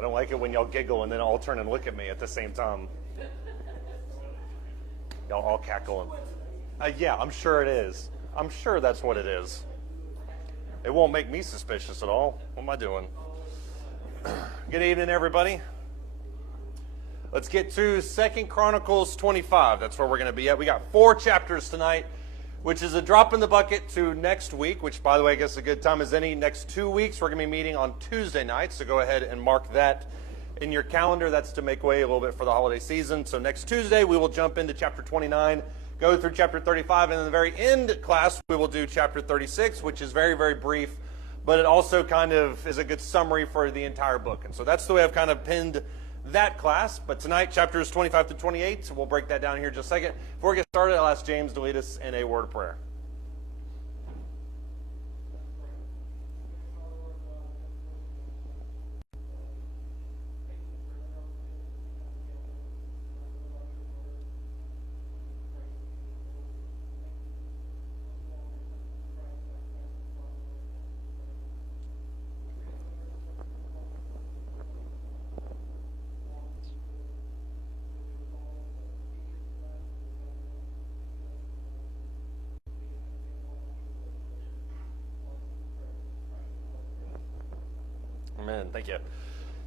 I don't like it when y'all giggle and then all turn and look at me at the same time. Y'all all cackle. Yeah, I'm sure it is. I'm sure that's what it is. It won't make me suspicious at all. What am I doing? Good evening, everybody. Let's get to 2 Chronicles 25. That's where we're going to be at. We got 4 chapters tonight, which is a drop in the bucket to next week, which, by the way, I guess a good time as any. Next 2 weeks, we're going to be meeting on Tuesday night, so go ahead and mark that in your calendar. That's to make way a little bit for the holiday season. So next Tuesday, we will jump into chapter 29, go through chapter 35, and in the very end class, we will do chapter 36, which is very, very brief, but it also kind of is a good summary for the entire book. And so that's the way I've kind of pinned that class. But tonight, chapters 25 to 28, so we'll break that down here in just a second. Before we get started, I'll ask James to lead us in a word of prayer. Amen. Thank you.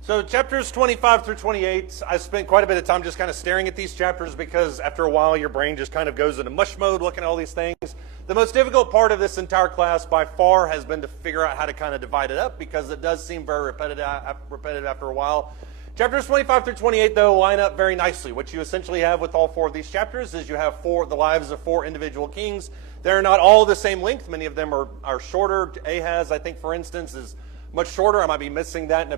So chapters 25 through 28, I spent quite a bit of time just kind of staring at these chapters because after a while your brain just kind of goes into mush mode looking at all these things. The most difficult part of this entire class by far has been to figure out how to kind of divide it up because it does seem very repetitive after a while. Chapters 25 through 28, though, line up very nicely. What you essentially have with all 4 of these chapters is you have the lives of 4 individual kings. They're not all the same length. Many of them are shorter. Ahaz, I think, for instance, is much shorter. I might be missing that.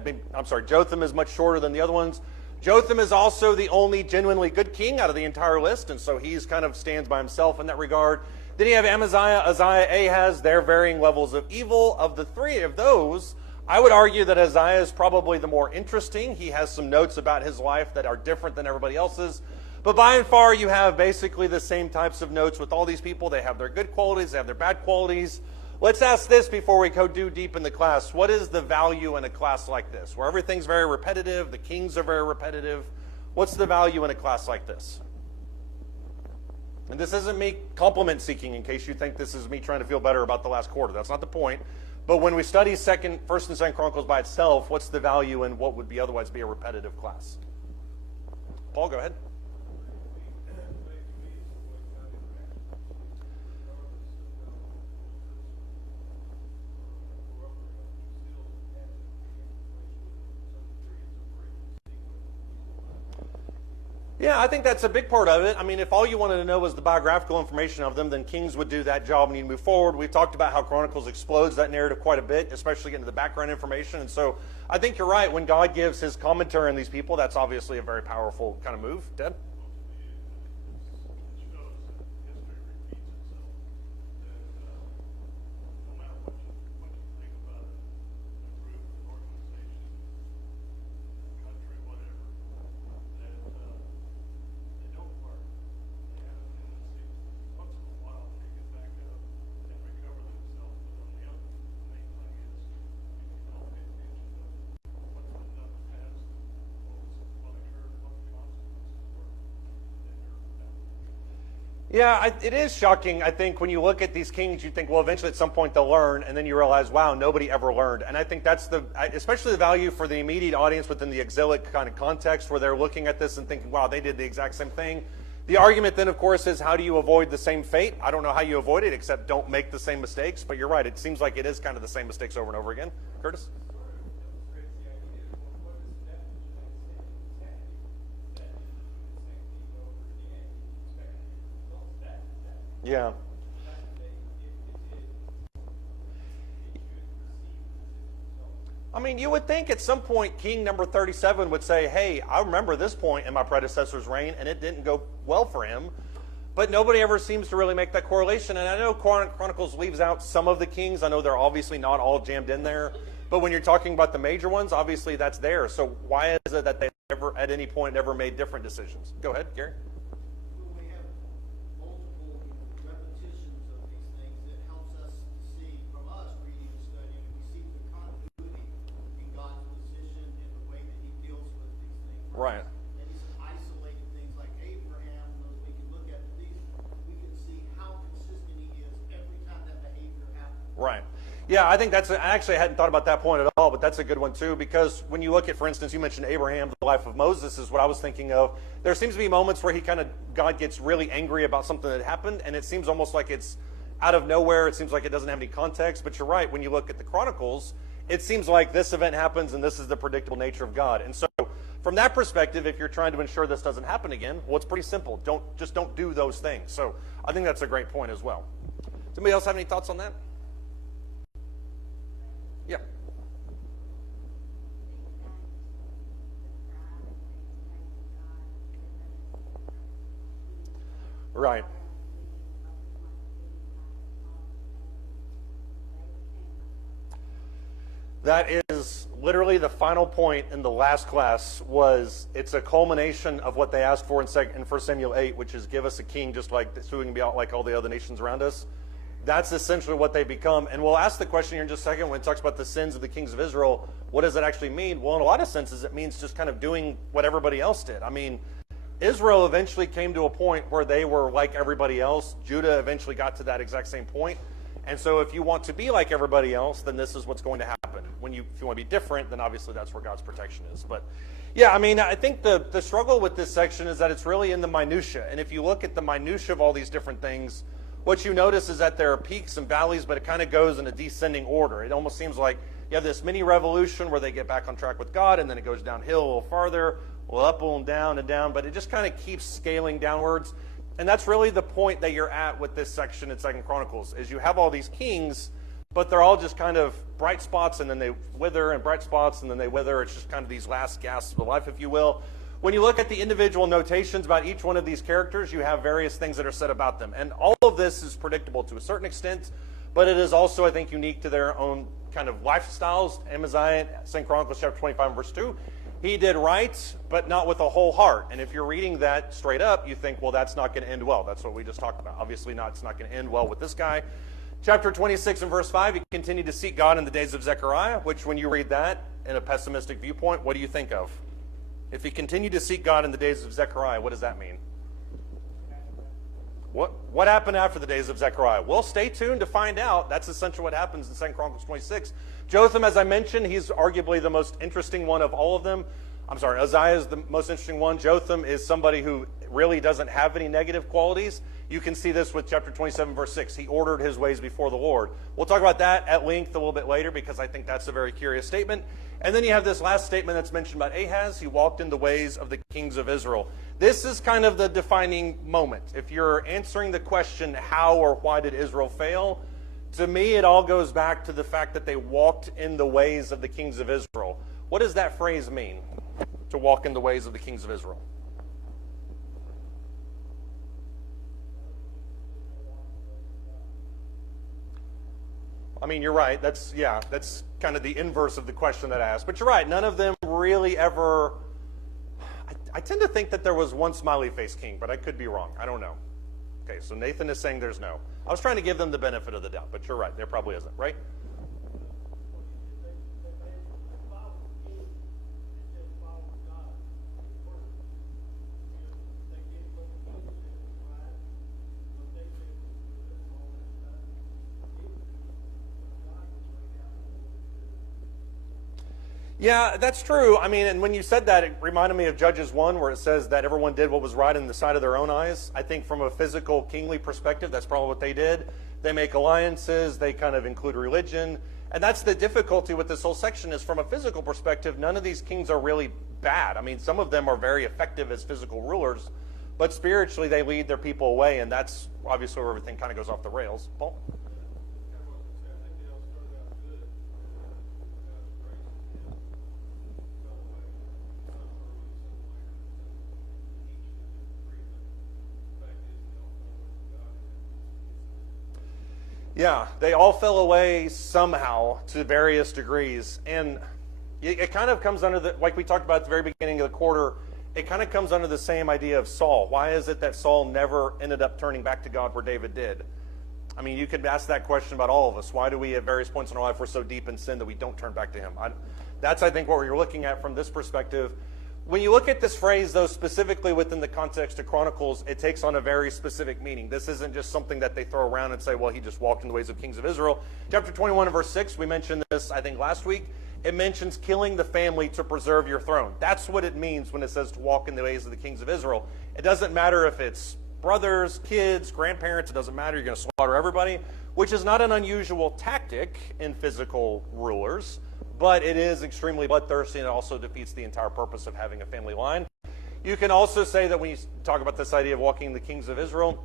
Jotham is much shorter than the other ones. Jotham is also the only genuinely good king out of the entire list, and so he's kind of stands by himself in that regard. Then you have Amaziah, Uzziah, Ahaz. They're varying levels of evil. Of the 3 of those, I would argue that Uzziah is probably the more interesting. He has some notes about his life that are different than everybody else's. But by and far, you have basically the same types of notes with all these people. They have their good qualities, they have their bad qualities. Let's ask this before we go deep in the class. What is the value in a class like this, where everything's very repetitive, the kings are very repetitive? What's the value in a class like this? And this isn't me compliment seeking in case you think this is me trying to feel better about the last quarter. That's not the point. But when we study 1st and 2nd Chronicles by itself, what's the value in what would otherwise be a repetitive class? Paul, go ahead. Yeah, I think that's a big part of it. I mean, if all you wanted to know was the biographical information of them, then Kings would do that job and you'd move forward. We've talked about how Chronicles explodes that narrative quite a bit, especially getting to the background information. And so I think you're right. When God gives his commentary on these people, that's obviously a very powerful kind of move. Deb? Yeah, it is shocking, I think, when you look at these kings, you think, well, eventually at some point they'll learn, and then you realize, wow, nobody ever learned. And I think that's especially the value for the immediate audience within the exilic kind of context where they're looking at this and thinking, wow, they did the exact same thing. The argument then, of course, is how do you avoid the same fate? I don't know how you avoid it, except don't make the same mistakes. But you're right, it seems like it is kind of the same mistakes over and over again. Curtis? Yeah. I mean, you would think at some point King number 37 would say, hey, I remember this point in my predecessor's reign, and it didn't go well for him. But nobody ever seems to really make that correlation. And I know Chronicles leaves out some of the kings. I know they're obviously not all jammed in there. But when you're talking about the major ones, obviously that's there. So why is it that they never, at any point, ever made different decisions? Go ahead, Gary. From us reading and studying, we see the continuity in God's position and the way that he Right. Yeah, I think I actually hadn't thought about that point at all, but that's a good one too, because when you look at, for instance, you mentioned Abraham, the life of Moses is what I was thinking of. There seems to be moments where God gets really angry about something that happened, and it seems almost like it's out of nowhere. It seems like it doesn't have any context, but you're right. When you look at the Chronicles, it seems like this event happens, and this is the predictable nature of God. And so from that perspective, if you're trying to ensure this doesn't happen again, well, it's pretty simple. Don't do those things. So I think that's a great point as well. Does anybody else have any thoughts on that? Yeah. Right. That is literally the final point in the last class. It's a culmination of what they asked for in 1 Samuel 8, which is give us a king just like so we can be out like all the other nations around us. That's essentially what they become. And we'll ask the question here in just a second when it talks about the sins of the kings of Israel. What does that actually mean? Well, in a lot of senses, it means just kind of doing what everybody else did. I mean, Israel eventually came to a point where they were like everybody else. Judah eventually got to that exact same point. And so if you want to be like everybody else, then this is what's going to happen. If you want to be different, then obviously that's where God's protection is. But yeah, I mean, I think the struggle with this section is that it's really in the minutia. And if you look at the minutia of all these different things, what you notice is that there are peaks and valleys, but it kind of goes in a descending order. It almost seems like you have this mini revolution where they get back on track with God, and then it goes downhill a little farther, up and down, but it just kind of keeps scaling downwards. And that's really the point that you're at with this section in 2 Chronicles, is you have all these kings, but they're all just kind of bright spots, and then they wither, and bright spots, and then they wither. It's just kind of these last gasps of life, if you will. When you look at the individual notations about each one of these characters, you have various things that are said about them. And all of this is predictable to a certain extent, but it is also, I think, unique to their own kind of lifestyles. Amaziah, 2 Chronicles chapter 25, verse 2, he did right, but not with a whole heart. And if you're reading that straight up, you think, well, that's not going to end well. That's what we just talked about. Obviously not. It's not going to end well with this guy. Chapter 26 and verse 5, he continued to seek God in the days of Zechariah, which when you read that in a pessimistic viewpoint, what do you think of? If he continued to seek God in the days of Zechariah, what does that mean? What happened after the days of Zechariah? Well, stay tuned to find out. That's essentially what happens in 2 Chronicles 26. Jotham, as I mentioned, he's arguably the most interesting one of all of them. I'm sorry, Uzziah is the most interesting one. Jotham is somebody who really doesn't have any negative qualities. You can see this with chapter 27, verse 6. He ordered his ways before the Lord. We'll talk about that at length a little bit later because I think that's a very curious statement. And then you have this last statement that's mentioned about Ahaz. He walked in the ways of the kings of Israel. This is kind of the defining moment. If you're answering the question, how or why did Israel fail? To me, it all goes back to the fact that they walked in the ways of the kings of Israel. What does that phrase mean, to walk in the ways of the kings of Israel? I mean, you're right. That's kind of the inverse of the question that I asked. But you're right. None of them really ever... I tend to think that there was one smiley face king, but I could be wrong. I don't know. Okay, so Nathan is saying there's no. I was trying to give them the benefit of the doubt, but you're right. There probably isn't, right? Yeah, that's true. I mean, and when you said that, it reminded me of Judges 1, where it says that everyone did what was right in the sight of their own eyes. I think from a physical, kingly perspective, that's probably what they did. They make alliances, they kind of include religion. And that's the difficulty with this whole section is from a physical perspective, none of these kings are really bad. I mean, some of them are very effective as physical rulers, but spiritually they lead their people away, and that's obviously where everything kind of goes off the rails. Paul? Yeah, they all fell away somehow to various degrees. And it kind of comes under the, like we talked about at the very beginning of the quarter, it kind of comes under the same idea of Saul. Why is it that Saul never ended up turning back to God where David did? I mean, you could ask that question about all of us. Why do we at various points in our life we're so deep in sin that we don't turn back to him? That's, I think, what you're looking at from this perspective. When you look at this phrase, though, specifically within the context of Chronicles, it takes on a very specific meaning. This isn't just something that they throw around and say, well, he just walked in the ways of kings of Israel. Chapter 21 and verse 6, we mentioned this, I think, last week. It mentions killing the family to preserve your throne. That's what it means when it says to walk in the ways of the kings of Israel. It doesn't matter if it's brothers, kids, grandparents, it doesn't matter. You're going to slaughter everybody, which is not an unusual tactic in physical rulers. But it is extremely bloodthirsty, and it also defeats the entire purpose of having a family line. You can also say that when you talk about this idea of walking the kings of Israel,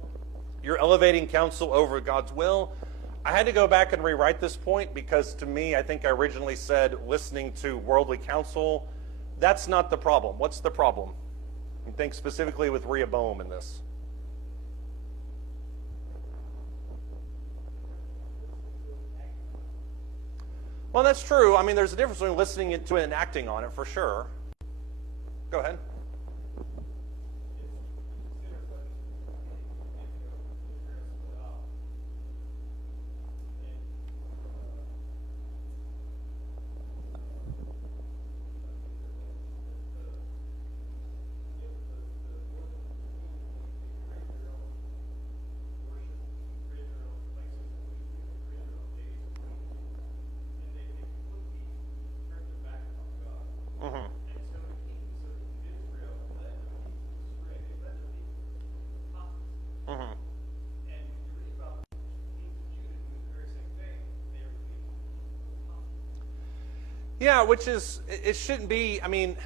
you're elevating counsel over God's will. I had to go back and rewrite this point because to me, I think I originally said listening to worldly counsel. That's not the problem. What's the problem? I think specifically with Rehoboam in this. Well, that's true. I mean, there's a difference between listening to it and acting on it, for sure. Go ahead. Yeah, which is, it shouldn't be, I mean,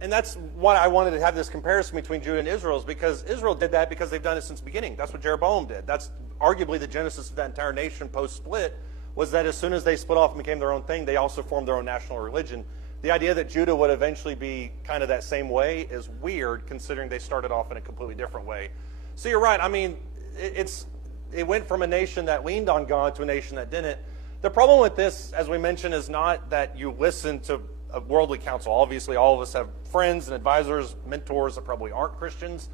and that's why I wanted to have this comparison between Judah and Israel, is because Israel did that because they've done it since the beginning. That's what Jeroboam did. That's arguably the genesis of that entire nation post-split, was that as soon as they split off and became their own thing, they also formed their own national religion. The idea that Judah would eventually be kind of that same way is weird, considering they started off in a completely different way. So you're right. I mean, it went from a nation that leaned on God to a nation that didn't. The problem with this, as we mentioned, is not that you listen to a worldly counsel. Obviously, all of us have friends and advisors, mentors that probably aren't Christians.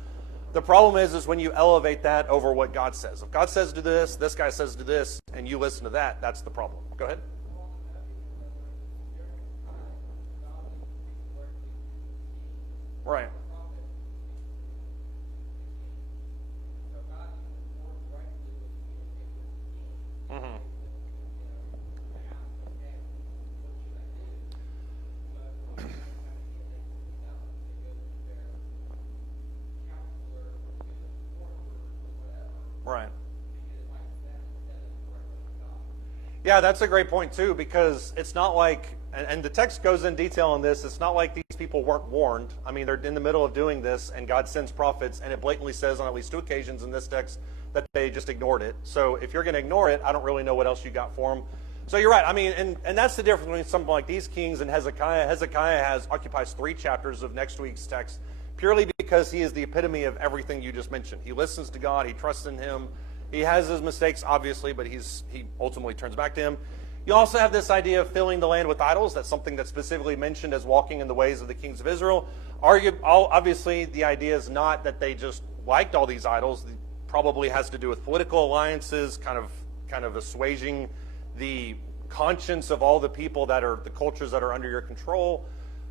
The problem is when you elevate that over what God says. If God says do this, this guy says do this, and you listen to that, that's the problem. Go ahead. Right. Mm-hmm. Right. Yeah, that's a great point too, because it's not like, and the text goes in detail on this, it's not like these people weren't warned. I mean, they're in the middle of doing this, and God sends prophets, and it blatantly says on at least 2 occasions in this text that they just ignored it. So if you're going to ignore it, I don't really know what else you got for them. So you're right. I mean, and that's the difference between something like these kings and Hezekiah. Hezekiah occupies 3 chapters of next week's text, purely because he is the epitome of everything you just mentioned. He listens to God. He trusts in him. He has his mistakes, obviously, but he ultimately turns back to him. You also have this idea of filling the land with idols. That's something that's specifically mentioned as walking in the ways of the kings of Israel. Obviously, the idea is not that they just liked all these idols. It probably has to do with political alliances, kind of assuaging the conscience of all the people that are the cultures that are under your control.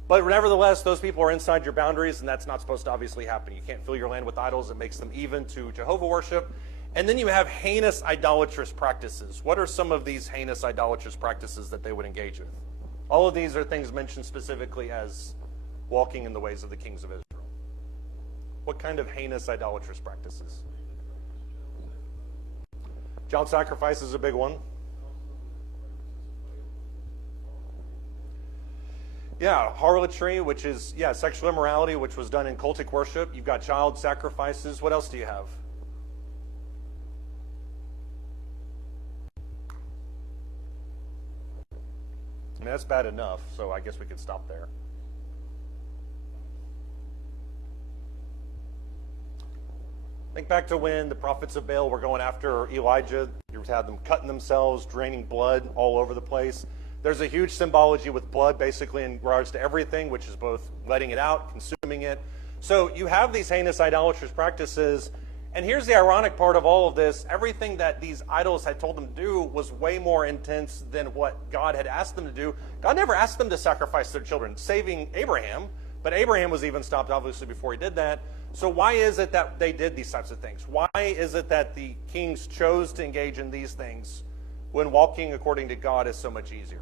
But nevertheless, those people are inside your boundaries, and that's not supposed to obviously happen. You can't fill your land with idols. It makes them even to Jehovah worship. And then you have heinous idolatrous practices. What are some of these heinous idolatrous practices that they would engage with? All of these are things mentioned specifically as walking in the ways of the kings of Israel. What kind of heinous idolatrous practices? Child sacrifice is a big one. Yeah, harlotry, which is, sexual immorality, which was done in cultic worship. You've got child sacrifices. What else do you have? I mean, that's bad enough, so I guess we could stop there. Think back to when the prophets of Baal were going after Elijah. You had them cutting themselves, draining blood all over the place. There's a huge symbology with blood, basically, in regards to everything, which is both letting it out, consuming it. So you have these heinous idolatrous practices. And here's the ironic part of all of this. Everything that these idols had told them to do was way more intense than what God had asked them to do. God never asked them to sacrifice their children, saving Abraham. But Abraham was even stopped, obviously, before he did that. So why is it that they did these types of things? Why is it that the kings chose to engage in these things when walking according to God is so much easier?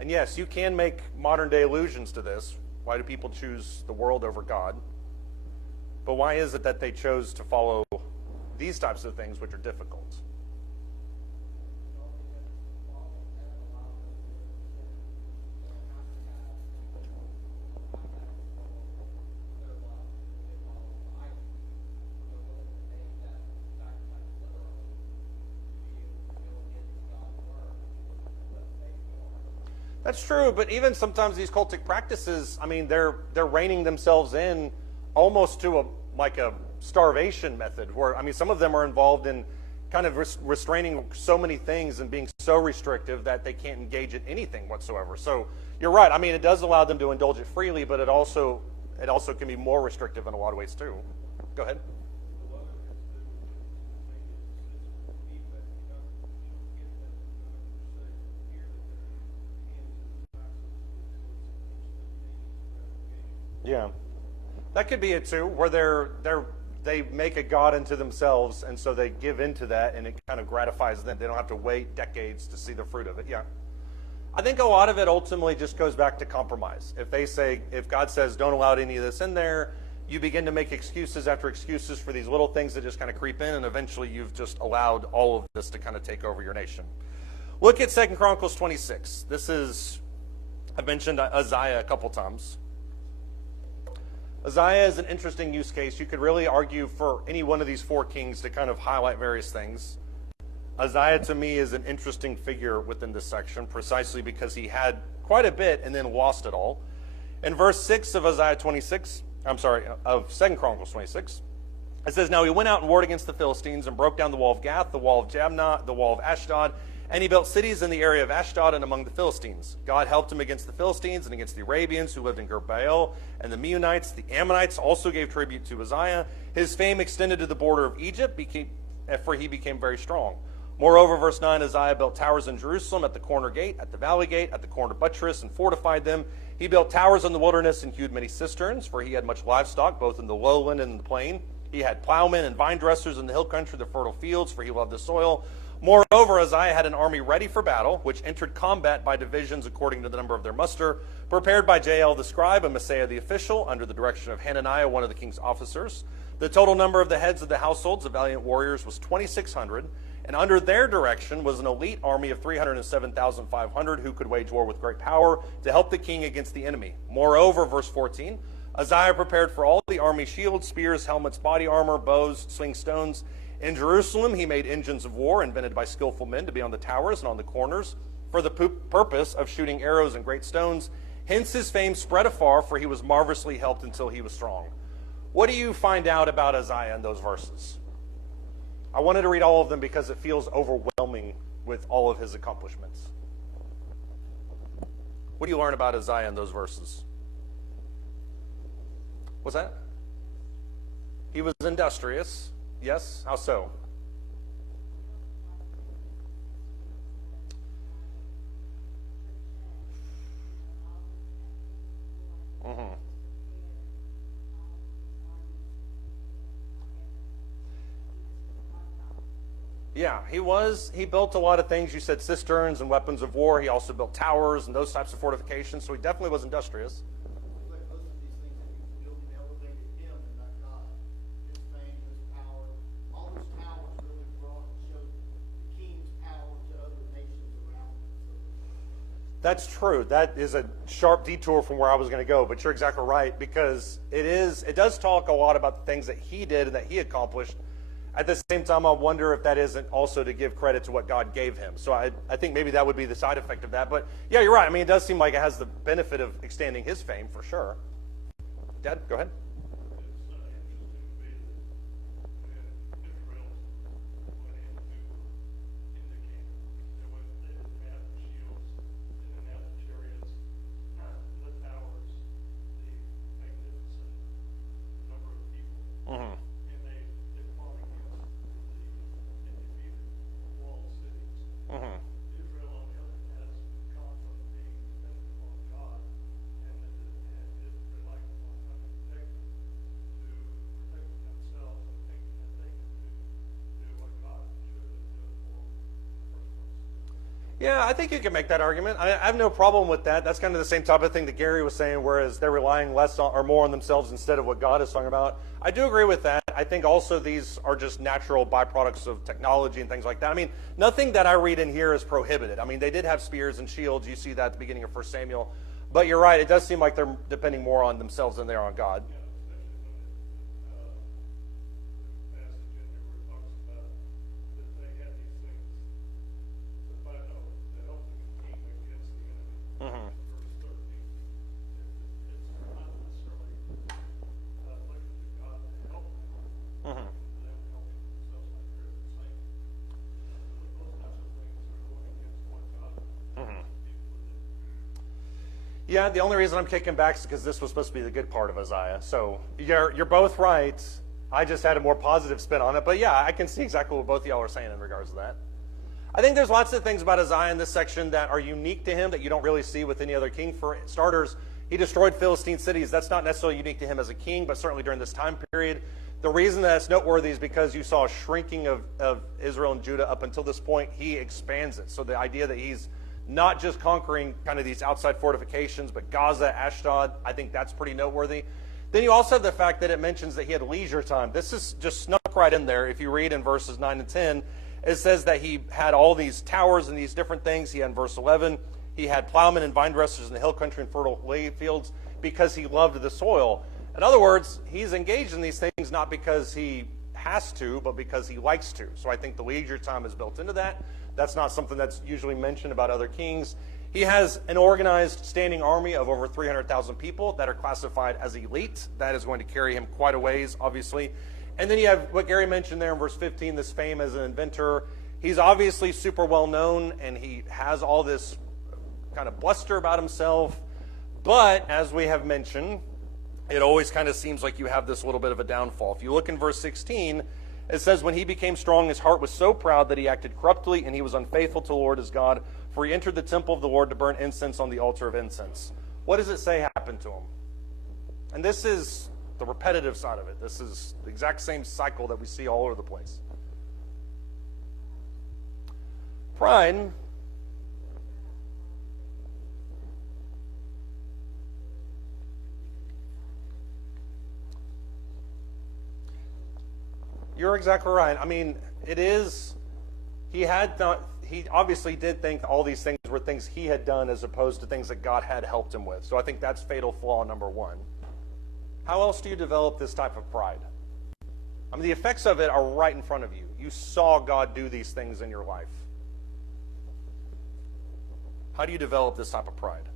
And yes, you can make modern-day allusions to this. Why do people choose the world over God? But why is it that they chose to follow these types of things which are difficult? That's true, but even sometimes these cultic practices, I mean, they're reining themselves in almost to a starvation method. Where, I mean, some of them are involved in kind of restraining so many things and being so restrictive that they can't engage in anything whatsoever. So you're right. I mean, it does allow them to indulge it freely, but it also can be more restrictive in a lot of ways too. Go ahead. Yeah, that could be it too, where they make a god into themselves, and so they give into that, and it kind of gratifies them. They don't have to wait decades to see the fruit of it. Yeah, I think a lot of it ultimately just goes back to compromise. If God says don't allow any of this in there, you begin to make excuses after excuses for these little things that just kind of creep in, and eventually you've just allowed all of this to kind of take over your nation. Look at 2 Chronicles 26. I've mentioned Uzziah a couple times. Uzziah is an interesting use case. You could really argue for any one of these four kings to kind of highlight various things. Uzziah, to me, is an interesting figure within this section, precisely because he had quite a bit and then lost it all. In verse 6 of of 2 Chronicles 26, it says, "Now he went out and warred against the Philistines and broke down the wall of Gath, the wall of Jabneh, the wall of Ashdod, and he built cities in the area of Ashdod and among the Philistines. God helped him against the Philistines and against the Arabians who lived in Gerbaal, and the Meunites. The Ammonites also gave tribute to Uzziah. His fame extended to the border of Egypt, for he became very strong. Moreover," verse 9, "Uzziah built towers in Jerusalem at the corner gate, at the valley gate, at the corner buttress, and fortified them. He built towers in the wilderness and hewed many cisterns, for he had much livestock, both in the lowland and in the plain. He had plowmen and vine dressers in the hill country, the fertile fields, for he loved the soil. Moreover, Uzziah had an army ready for battle, which entered combat by divisions according to the number of their muster, prepared by Jael the scribe and Messiah the official, under the direction of Hananiah, one of the king's officers. The total number of the heads of the households of valiant warriors was 2,600, and under their direction was an elite army of 307,500 who could wage war with great power to help the king against the enemy. Moreover," verse 14, "Uzziah prepared for all the army shields, spears, helmets, body armor, bows, swing stones. In Jerusalem he made engines of war invented by skillful men to be on the towers and on the corners for the purpose of shooting arrows and great stones. Hence his fame spread afar, for he was marvelously helped until he was strong." What do you find out about Uzziah in those verses? I wanted to read all of them because it feels overwhelming with all of his accomplishments. What do you learn about Uzziah in those verses? What's that? He was industrious. Yes? How so? Mm-hmm. Yeah, he built a lot of things. You said cisterns and weapons of war. He also built towers and those types of fortifications, so he definitely was industrious. Like most of these things that he was building elevated him and not God. His fame, his power, all those towers really showed the king's power to other nations around him. That's true. That is a sharp detour from where I was going to go, but you're exactly right, because it does talk a lot about the things that he did and that he accomplished. At the same time, I wonder if that isn't also to give credit to what God gave him. So I think maybe that would be the side effect of that. But yeah, you're right. I mean, it does seem like it has the benefit of extending his fame for sure. Dad, go ahead. Yeah, I think you can make that argument. I have no problem with that. That's kind of the same type of thing that Gary was saying, whereas they're relying less on, or more on themselves instead of what God is talking about. I do agree with that. I think also these are just natural byproducts of technology and things like that. I mean, nothing that I read in here is prohibited. I mean, they did have spears and shields. You see that at the beginning of 1 Samuel. But you're right. It does seem like they're depending more on themselves than they are on God. Yeah, the only reason I'm kicking back is because this was supposed to be the good part of Isaiah. So you're both right. I just had a more positive spin on it. But yeah, I can see exactly what both of y'all are saying in regards to that. I think there's lots of things about Isaiah in this section that are unique to him that you don't really see with any other king. For starters, he destroyed Philistine cities. That's not necessarily unique to him as a king, but certainly during this time period. The reason that's noteworthy is because you saw a shrinking of Israel and Judah up until this point. He expands it. So the idea that he's not just conquering kind of these outside fortifications, but Gaza, Ashdod, I think that's pretty noteworthy. Then you also have the fact that it mentions that he had leisure time. This is just snuck right in there. If you read in verses 9 and 10, it says that he had all these towers and these different things. He had in verse 11, he had plowmen and vine dressers in the hill country and fertile fields because he loved the soil. In other words, he's engaged in these things not because he has to, but because he likes to. So I think the leisure time is built into that. That's not something that's usually mentioned about other kings. He has an organized standing army of over 300,000 people that are classified as elite. That is going to carry him quite a ways, obviously. And then you have what Gary mentioned there in verse 15, this fame as an inventor. He's obviously super well known, and he has all this kind of bluster about himself. But as we have mentioned, it always kind of seems like you have this little bit of a downfall. If you look in verse 16, it says, when he became strong, his heart was so proud that he acted corruptly, and he was unfaithful to the Lord his God, for he entered the temple of the Lord to burn incense on the altar of incense. What does it say happened to him? And this is the repetitive side of it. This is the exact same cycle that we see all over the place. Pride. You're exactly right. I mean, it is, he obviously did think all these things were things he had done as opposed to things that God had helped him with. So I think that's fatal flaw number one. How else do you develop this type of pride? I mean, the effects of it are right in front of you. You saw God do these things in your life. How do you develop this type of pride?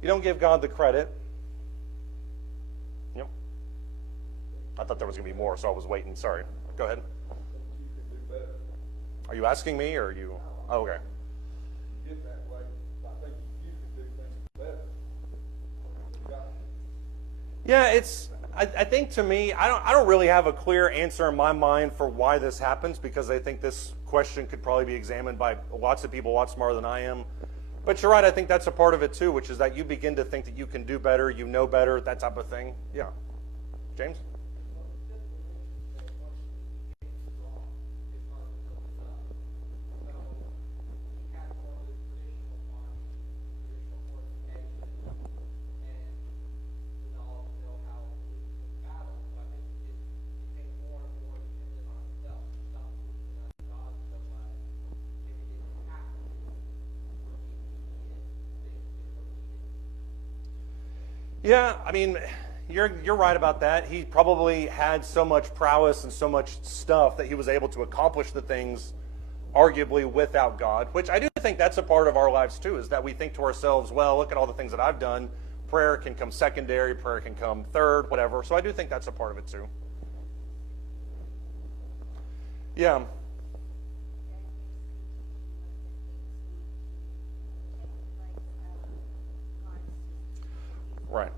You don't give God the credit. Yep. I thought there was going to be more, so I was waiting. Sorry. Go ahead. Are you asking me, or are you? Oh, okay. Get that way. I think you can do things better. Yeah, I think to me, I don't really have a clear answer in my mind for why this happens, because I think this question could probably be examined by lots of people a lot smarter than I am. But you're right, I think that's a part of it too, which is that you begin to think that you can do better, you know better, that type of thing. Yeah. James? Yeah, I mean, you're right about that. He probably had so much prowess and so much stuff that he was able to accomplish the things arguably without God, which I do think that's a part of our lives too, is that we think to ourselves, well, look at all the things that I've done. Prayer can come secondary, prayer can come third, whatever. So I do think that's a part of it too. Yeah. Right.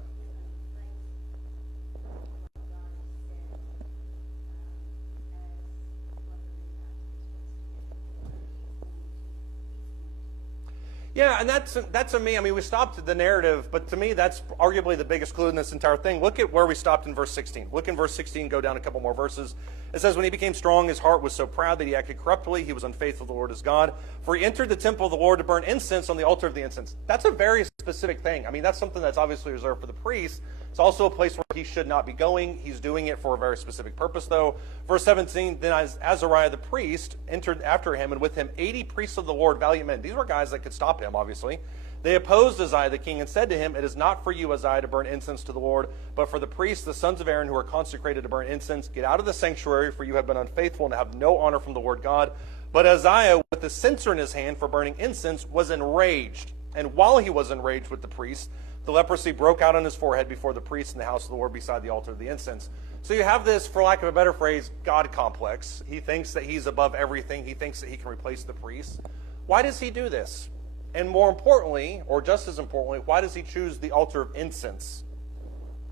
Yeah, and that's to me. I mean, we stopped at the narrative, but to me, that's arguably the biggest clue in this entire thing. Look at where we stopped in verse 16. Look in verse 16, go down a couple more verses. It says, when he became strong, his heart was so proud that he acted corruptly. He was unfaithful to the Lord his God. For he entered the temple of the Lord to burn incense on the altar of the incense. That's a very specific thing. I mean, that's something that's obviously reserved for the priest. It's also a place where he should not be going. He's doing it for a very specific purpose, though. Verse 17, then Azariah the priest entered after him, and with him 80 priests of the Lord, valiant men. These were guys that could stop him, obviously. They opposed Uzziah the king and said to him, it is not for you, Uzziah, to burn incense to the Lord, but for the priests, the sons of Aaron, who are consecrated to burn incense. Get out of the sanctuary, for you have been unfaithful and have no honor from the Lord God. But Uzziah, with the censer in his hand for burning incense, was enraged. And while he was enraged with the priests, the leprosy broke out on his forehead before the priest in the house of the Lord beside the altar of the incense. So you have this, for lack of a better phrase, God complex. He thinks that he's above everything. He thinks that he can replace the priest. Why does he do this? And more importantly, or just as importantly, why does he choose the altar of incense?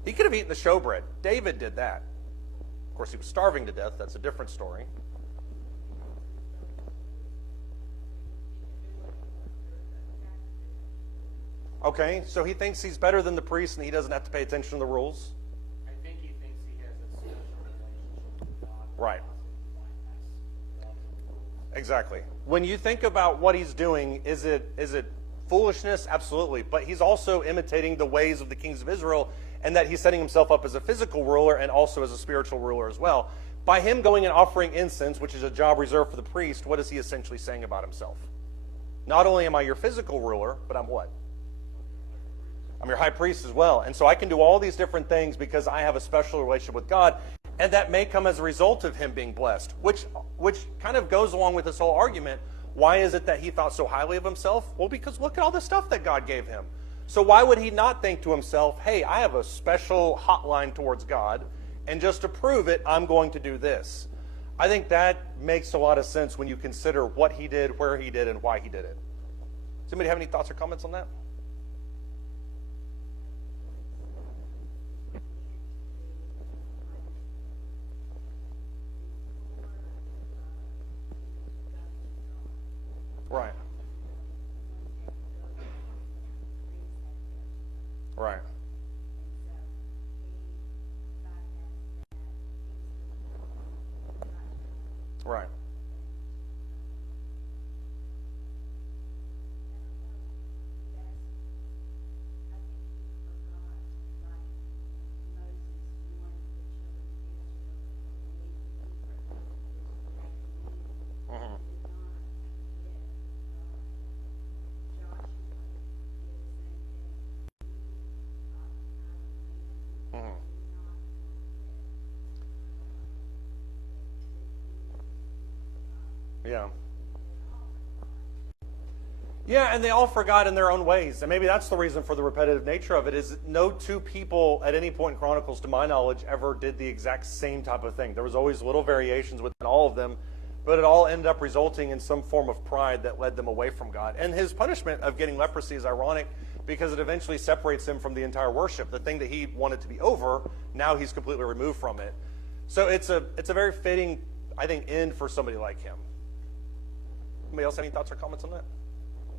He could have eaten the showbread. David did that. Of course, he was starving to death. That's a different story. Okay, so he thinks he's better than the priest and he doesn't have to pay attention to the rules? I think he thinks he has a special relationship with God. Right. Exactly. When you think about what he's doing, is it foolishness? Absolutely. But he's also imitating the ways of the kings of Israel, and that he's setting himself up as a physical ruler and also as a spiritual ruler as well. By him going and offering incense, which is a job reserved for the priest, what is he essentially saying about himself? Not only am I your physical ruler, but I'm what? I'm your high priest as well. And so I can do all these different things because I have a special relationship with God. And that may come as a result of him being blessed, which kind of goes along with this whole argument. Why is it that he thought so highly of himself? Well, because look at all the stuff that God gave him. So why would he not think to himself, hey, I have a special hotline towards God, and just to prove it, I'm going to do this? I think that makes a lot of sense when you consider what he did, where he did, and why he did it. Does anybody have any thoughts or comments on that? Right. Right. Right. Mm-hmm. Mm-hmm. Yeah. Yeah, and they all forgot in their own ways. And maybe that's the reason for the repetitive nature of it, is no two people at any point in Chronicles, to my knowledge, ever did the exact same type of thing. There was always little variations within all of them, but it all ended up resulting in some form of pride that led them away from God. And his punishment of getting leprosy is ironic because it eventually separates him from the entire worship. The thing that he wanted to be over, now he's completely removed from it. So it's a very fitting, I think, end for somebody like him. Anybody else have any thoughts or comments on that?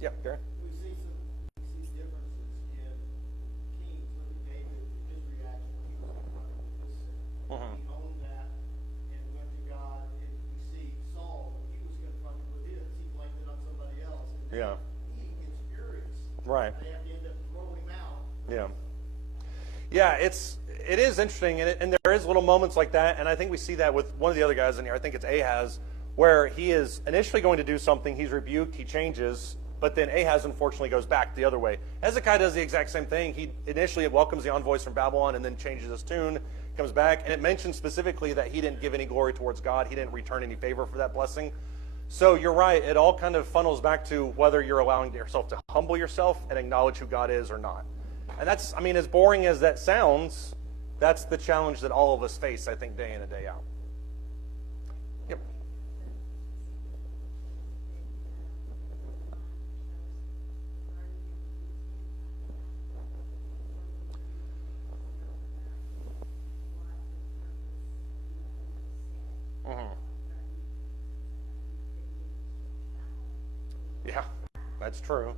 Yeah, Gary? We see differences in kings. Look at David, his reaction when he was confronted with this sin. Mhm. He owned that and went to God. And we see Saul, when he was confronted with his, he blamed it on somebody else. And then Yeah. he gets furious. Right. They have to end up throwing him out. Yeah. Yeah, it is interesting, and there is little moments like that, and I think we see that with one of the other guys in here. I think it's Ahaz, where he is initially going to do something, he's rebuked, he changes, but then Ahaz unfortunately goes back the other way. Hezekiah does the exact same thing. He initially welcomes the envoys from Babylon and then changes his tune, comes back, and it mentions specifically that he didn't give any glory towards God. He didn't return any favor for that blessing. So you're right. It all kind of funnels back to whether you're allowing yourself to humble yourself and acknowledge who God is or not. And that's, I mean, as boring as that sounds, that's the challenge that all of us face, I think, day in and day out. Yep. Mm-hmm. Yeah, that's true.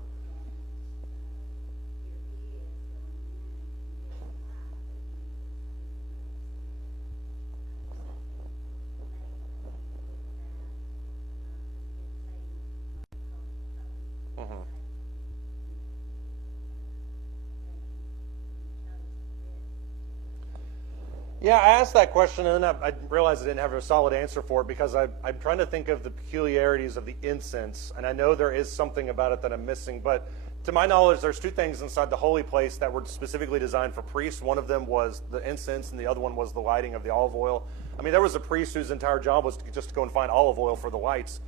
Yeah, I asked that question, and then I realized I didn't have a solid answer for it because I'm trying to think of the peculiarities of the incense, and I know there is something about it that I'm missing. But to my knowledge, there's two things inside the holy place that were specifically designed for priests. One of them was the incense, and the other one was the lighting of the olive oil. I mean, there was a priest whose entire job was just to go and find olive oil for the lights.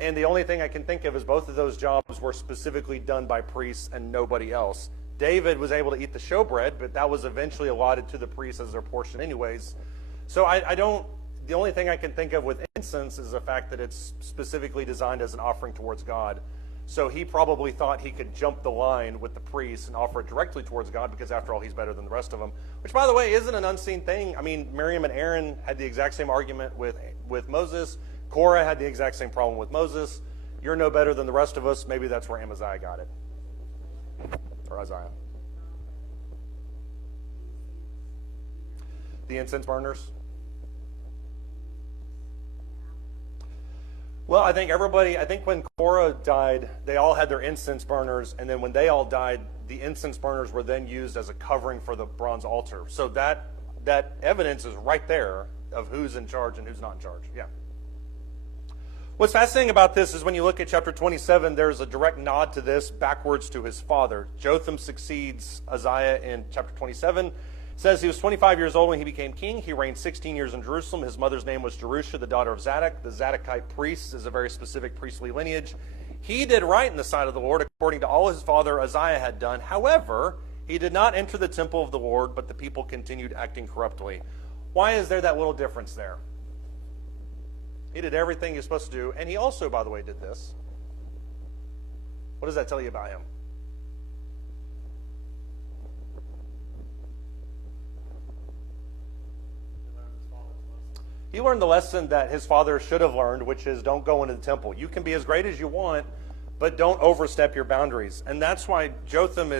And the only thing I can think of is both of those jobs were specifically done by priests and nobody else. David was able to eat the showbread, but that was eventually allotted to the priests as their portion anyways. So the only thing I can think of with incense is the fact that it's specifically designed as an offering towards God. So he probably thought he could jump the line with the priests and offer it directly towards God because after all, he's better than the rest of them. Which, by the way, isn't an unseen thing. I mean, Miriam and Aaron had the exact same argument with Moses. Korah had the exact same problem with Moses. You're no better than the rest of us. Maybe that's where Amaziah got it. Or Isaiah. The incense burners. Well, I think when Korah died, they all had their incense burners, and then when they all died, the incense burners were then used as a covering for the bronze altar. So that evidence is right there of who's in charge and who's not in charge. Yeah. What's fascinating about this is when you look at chapter 27, there's a direct nod to this backwards to his father. Jotham succeeds Uzziah in chapter 27. It says he was 25 years old when he became king. He reigned 16 years in Jerusalem. His mother's name was Jerusha, the daughter of Zadok. The Zadokite priests is a very specific priestly lineage. He did right in the sight of the Lord according to all his father Uzziah had done. However, he did not enter the temple of the Lord, but the people continued acting corruptly. Why is there that little difference there? He did everything he was supposed to do, and he also, by the way, did this. What does that tell you about him? He learned the lesson that his father should have learned, which is don't go into the temple. You can be as great as you want, but don't overstep your boundaries. And that's why Jotham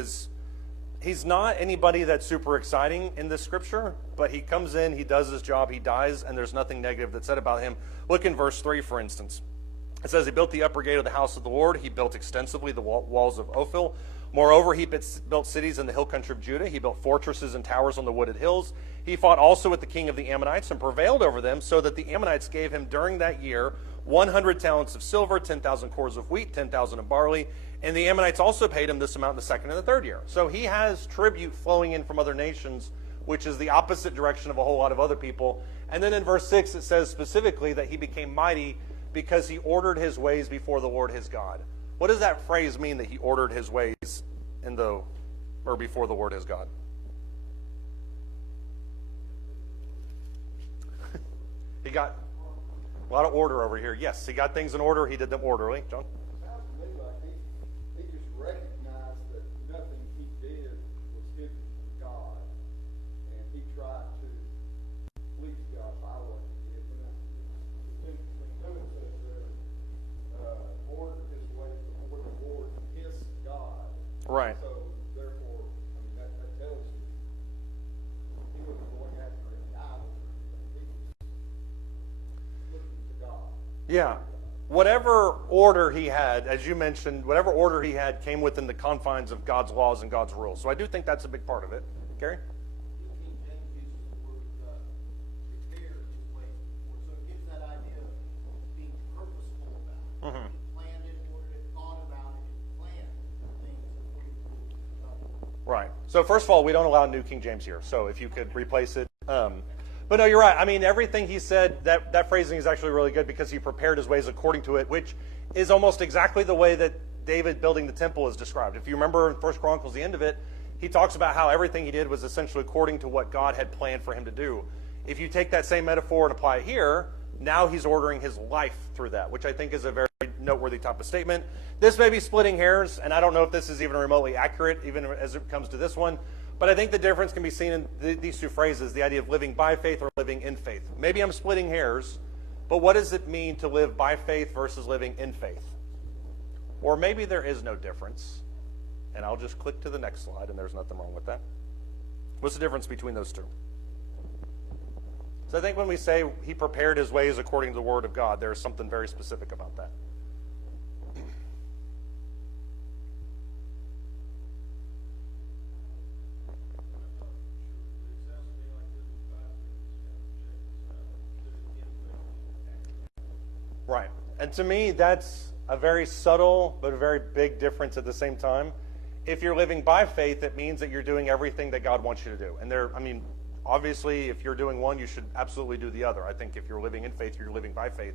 he's not anybody that's super exciting in this scripture, but he comes in, he does his job, he dies, and there's nothing negative that's said about him. Look in verse 3, for instance. It says, he built the upper gate of the house of the Lord. He built extensively the walls of Ophel. Moreover, he built cities in the hill country of Judah. He built fortresses and towers on the wooded hills. He fought also with the king of the Ammonites and prevailed over them, so that the Ammonites gave him during that year 100 talents of silver, 10,000 cores of wheat, 10,000 of barley. And the Ammonites also paid him this amount in the second and the third year. So he has tribute flowing in from other nations, which is the opposite direction of a whole lot of other people. And then in verse 6, it says specifically that he became mighty because he ordered his ways before the Lord his God. What does that phrase mean, that he ordered his ways before the Lord his God? He got a lot of order over here. Yes, he got things in order. He did them orderly. John? Sounds to me like he just recognized that nothing he did was hidden from God, and he tried to please God by what he did. When Clement says there, order his way before the Lord his God. Right. So therefore, I mean that tells you he wasn't going after any idols or anything. He was looking to God. Yeah. Whatever order he had, as you mentioned, whatever order he had came within the confines of God's laws and God's rules. So I do think that's a big part of it. Gary? King James uses the word prepare his way before. So it gives that idea of being purposeful about it. Mm-hmm. He planned it, ordered it, thought about it, and planned things according to God. Right. So first of all, we don't allow New King James here. So if you could replace it. But no, you're right. I mean, everything he said, that phrasing is actually really good because he prepared his ways according to it, which is almost exactly the way that David building the temple is described. If you remember in 1 Chronicles, the end of it, he talks about how everything he did was essentially according to what God had planned for him to do. If you take that same metaphor and apply it here, now he's ordering his life through that, which I think is a very noteworthy type of statement. This may be splitting hairs, and I don't know if this is even remotely accurate, even as it comes to this one. But I think the difference can be seen in these two phrases, the idea of living by faith or living in faith. Maybe I'm splitting hairs, but what does it mean to live by faith versus living in faith? Or maybe there is no difference, and I'll just click to the next slide, and there's nothing wrong with that. What's the difference between those two? So I think when we say he prepared his ways according to the word of God, there's something very specific about that. And to me, that's a very subtle but a very big difference at the same time. If you're living by faith, it means that you're doing everything that God wants you to do. And obviously, if you're doing one, you should absolutely do the other. I think if you're living in faith, you're living by faith.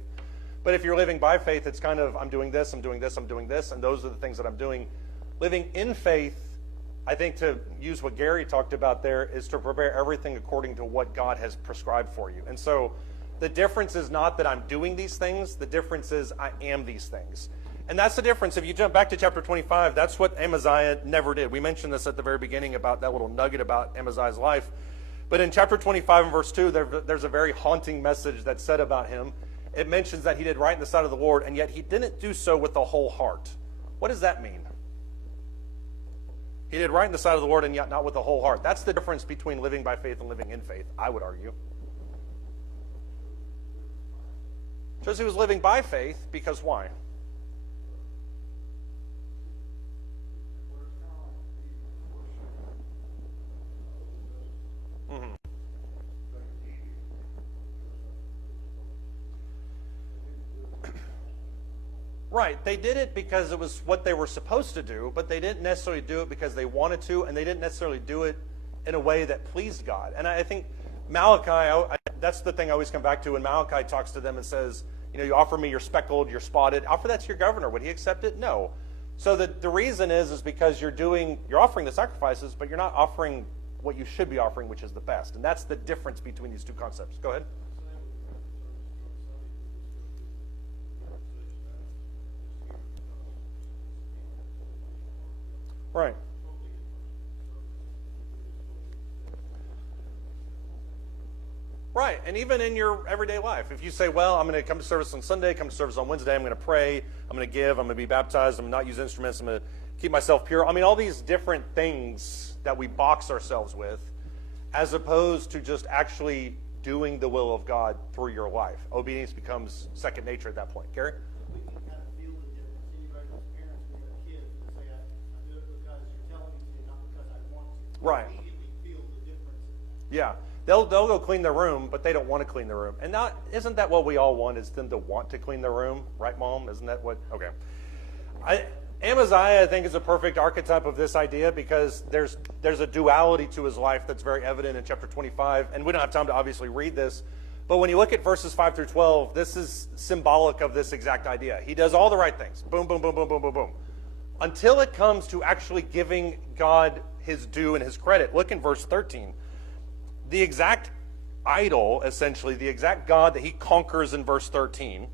But if you're living by faith, it's kind of, I'm doing this, I'm doing this, I'm doing this, and those are the things that I'm doing. Living in faith, I think, to use what Gary talked about there, is to prepare everything according to what God has prescribed for you. And so the difference is not that I'm doing these things. The difference is I am these things. And that's the difference. If you jump back to chapter 25, that's what Amaziah never did. We mentioned this at the very beginning about that little nugget about Amaziah's life. But in chapter 25 and verse 2, there's a very haunting message that's said about him. It mentions that he did right in the sight of the Lord, and yet he didn't do so with the whole heart. What does that mean? He did right in the sight of the Lord, and yet not with the whole heart. That's the difference between living by faith and living in faith, I would argue. Shows he was living by faith because why? Right, they did it because it was what they were supposed to do, but they didn't necessarily do it because they wanted to, and they didn't necessarily do it in a way that pleased God. And I think Malachi, that's the thing I always come back to when Malachi talks to them and says, you offer me your speckled, your spotted, offer that to your governor. Would he accept it? No. So the reason is because you're offering the sacrifices, but you're not offering what you should be offering, which is the best. And that's the difference between these two concepts. Go ahead. Right. Right, and even in your everyday life, if you say, well, I'm going to come to service on Sunday, come to service on Wednesday, I'm going to pray, I'm going to give, I'm going to be baptized, I'm going to not use instruments, I'm going to keep myself pure. All these different things that we box ourselves with, as opposed to just actually doing the will of God through your life. Obedience becomes second nature at that point. Gary? We can kind of feel the difference. Anybody who's parents when they're kids can say, I do it because you're telling me to, not because I want to. Right. We immediately feel the difference. Yeah. They'll go clean their room, but they don't want to clean their room. And isn't that what we all want, is them to want to clean their room? Right, Mom? Isn't that what? Okay. Amaziah, I think, is a perfect archetype of this idea because there's a duality to his life that's very evident in chapter 25. And we don't have time to obviously read this. But when you look at verses 5 through 12, this is symbolic of this exact idea. He does all the right things. Boom, boom, boom, boom, boom, boom, boom. Until it comes to actually giving God his due and his credit. Look in verse 13. The exact idol, essentially, the exact God that he conquers in verse 13,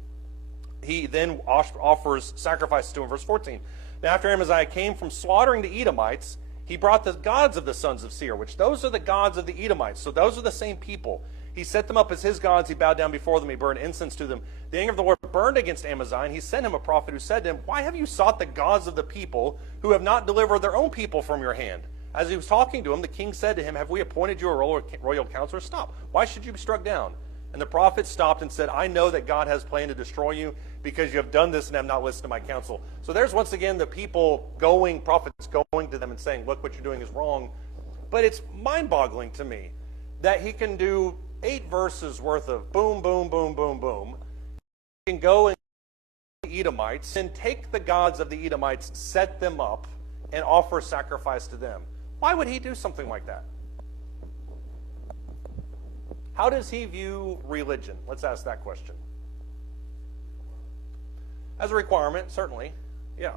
he then offers sacrifices to in verse 14. Now, after Amaziah came from slaughtering the Edomites, he brought the gods of the sons of Seir, which those are the gods of the Edomites. So those are the same people. He set them up as his gods. He bowed down before them. He burned incense to them. The anger of the Lord burned against Amaziah, and he sent him a prophet who said to him, why have you sought the gods of the people who have not delivered their own people from your hand? As he was talking to him, the king said to him, have we appointed you a royal counselor? Stop. Why should you be struck down? And the prophet stopped and said, I know that God has planned to destroy you because you have done this and have not listened to my counsel. So there's once again the prophets going to them and saying, look, what you're doing is wrong. But it's mind-boggling to me that he can do 8 verses worth of boom, boom, boom, boom, boom. He can go and the Edomites and take the gods of the Edomites, set them up, and offer sacrifice to them. Why would he do something like that? How does he view religion? Let's ask that question. As a requirement, certainly. Yeah.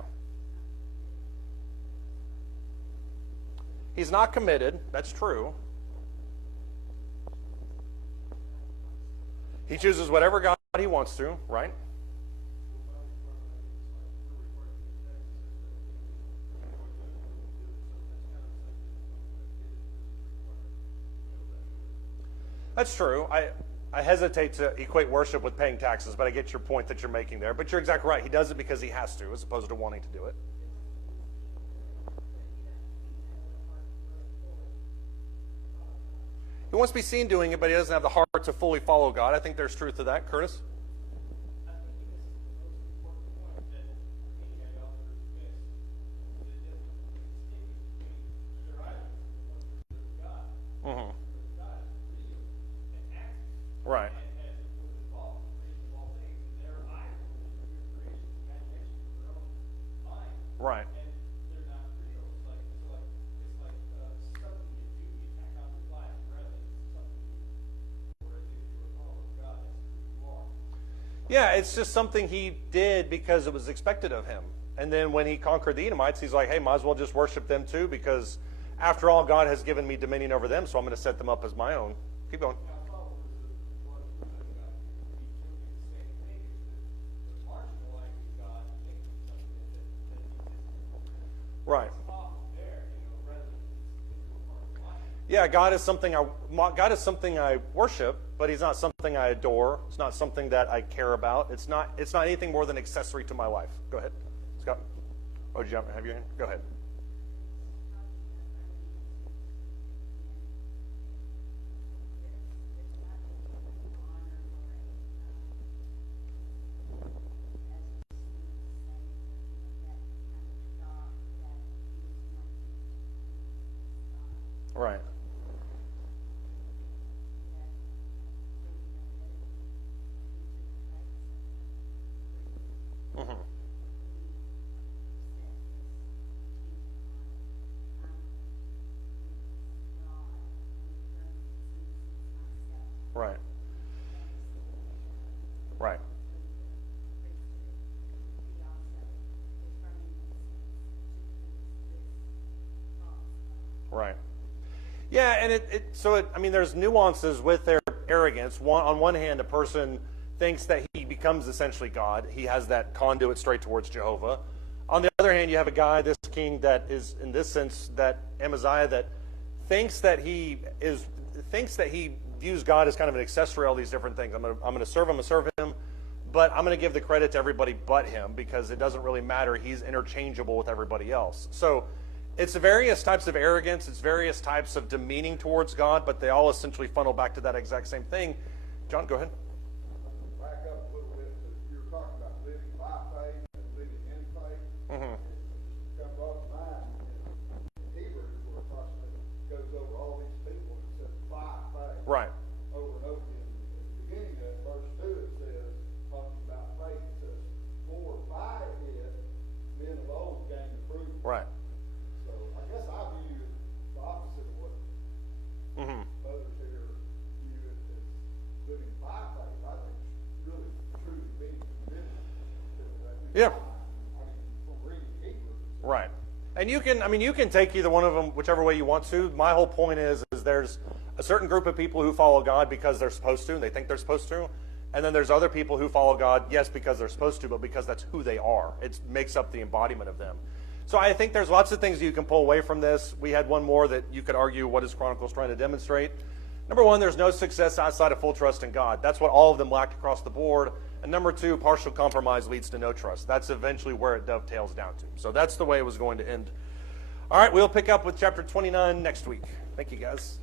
He's not committed. That's true. He chooses whatever God he wants to, right? That's true. I hesitate to equate worship with paying taxes, but I get your point that you're making there. But you're exactly right. He does it because he has to, as opposed to wanting to do it. He wants to be seen doing it, but he doesn't have the heart to fully follow God. I think there's truth to that. Curtis? Mm-hmm. Right. Yeah, it's just something he did because it was expected of him. And then when he conquered the Edomites, he's like, hey, might as well just worship them too, because after all, God has given me dominion over them, so I'm going to set them up as my own. Keep going. Right. Yeah, God is something I worship, but he's not something I adore. It's not something that I care about. It's not anything more than accessory to my life. Go ahead, Scott. Oh, did you have your hand? Go ahead. Right. Mm-hmm. Right. Right. Right. Yeah, and I mean, there's nuances with their arrogance. On one hand, a person thinks that he becomes essentially God. He has that conduit straight towards Jehovah. On the other hand, you have a guy, this king, that is, in this sense, that Amaziah, that thinks that he views God as kind of an accessory, all these different things. I'm going to serve him, but I'm going to give the credit to everybody but him, because it doesn't really matter. He's interchangeable with everybody else. So it's various types of arrogance. It's various types of demeaning towards God, but they all essentially funnel back to that exact same thing. John, go ahead. Back up a little bit. You were talking about living by faith and living in faith. Mm-hmm. It comes off the mind in Hebrews where it talks about, goes over all these people and says by faith. Right. Over and over again. At the beginning of verse 2 it says, talking about faith, it says, for by it men of old gained approval. Right. So I guess I view it the opposite of what Mm-hmm. others here view it as living by faith. I think it's really truly being committed to that. Yeah. I mean, from reading Hebrews. Right. And you can take either one of them whichever way you want to. My whole point is there's a certain group of people who follow God because they're supposed to, and they think they're supposed to. And then there's other people who follow God, yes, because they're supposed to, but because that's who they are. It makes up the embodiment of them. So I think there's lots of things you can pull away from this. We had one more that you could argue, what is Chronicles trying to demonstrate? Number one, there's no success outside of full trust in God. That's what all of them lacked across the board. And number two, partial compromise leads to no trust. That's eventually where it dovetails down to. So that's the way it was going to end. All right, we'll pick up with chapter 29 next week. Thank you, guys.